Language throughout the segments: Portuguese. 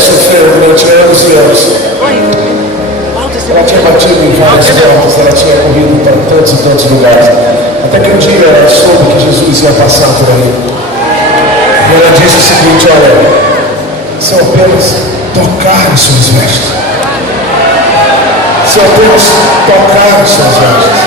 sofreu durante anos e anos. Ela tinha batido em várias portas, ela tinha corrido para tantos e tantos lugares. Até que um dia ela soube que Jesus ia passar por ali. E ela disse o seguinte: olha, se eu apenas tocar as suas vestes, se eu apenas tocar as suas vestes.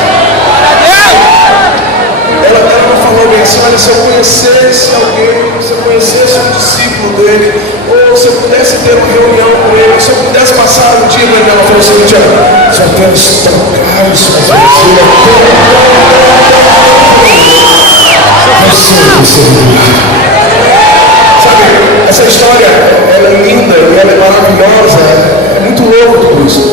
Ela não falou bem assim: olha, se eu conhecesse alguém, se eu conhecesse um discípulo dele, ou se eu pudesse ter uma reunião com ele, se eu pudesse passar um dia com ele. Ela falou o seguinte: olha, se eu apenas tocar as suas vestes, sabe, essa história, ela é linda e ela é maravilhosa, é muito louco tudo isso.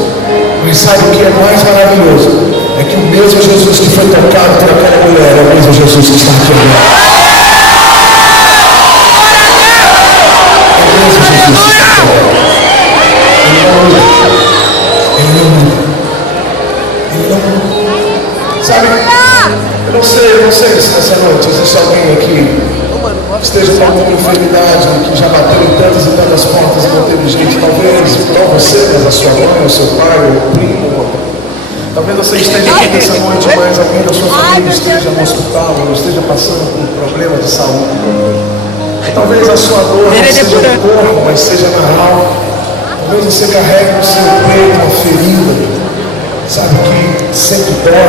Mas sabe o que é mais maravilhoso? É que o mesmo Jesus que foi tocado por aquela mulher é o mesmo Jesus que está aqui agora. É o mesmo Jesus que está aqui agora. Ele não muda. Ele não muda. Ele não muda. Sabe, eu não sei se nessa noite existe alguém aqui que esteja com alguma enfermidade, que já bateu em tantas e tantas portas e não teve jeito. Talvez não você, mas a sua mãe, o seu pai, ou o primo. Talvez você esteja aqui nessa noite, mas alguém da sua família esteja no hospital, ou esteja passando por um problema de saúde. Talvez a sua dor não seja no corpo, mas seja na alma. Talvez você carregue no seu peito uma ferida, sabe, que sempre dói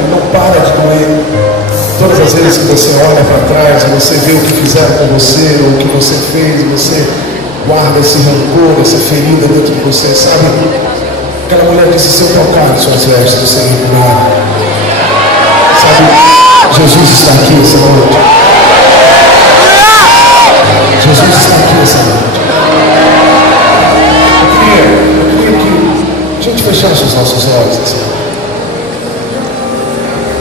e não para de doer. Todas as vezes que você olha para trás e você vê o que fizeram com você, ou o que você fez, você guarda esse rancor, essa ferida dentro de você, sabe? Aquela mulher disse: se eu tocar as suas vestes, você me curará. Sabe, Jesus está aqui essa noite. Jesus está aqui essa noite. Eu queria que a gente fechasse os nossos olhos assim.